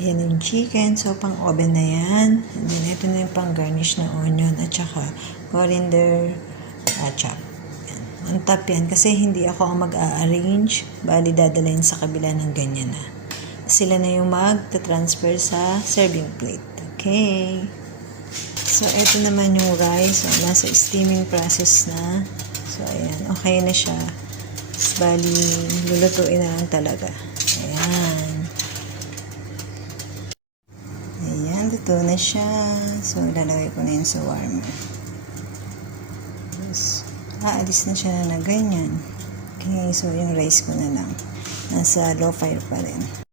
Ayan yung chicken. So, pang oven na yan. And then, ito na yung pang garnish na onion at saka coriander chop. Yan. On top yan. Kasi hindi ako ang mag-a-arrange. Bali, dadalayin sa kabila ng ganyan na. Sila na yung mag-transfer sa serving plate. Okay. So, ito naman yung rice. So, nasa steaming process na. So, ayan. Okay na siya. Bali, lulutuin na lang talaga. Ayan. Ayan, luto na siya. So, ilalagay ko na yun sa warmer. Tapos, aalis na siya na ganyan. Okay, so yung rice ko na lang. Nasa low fire pa rin.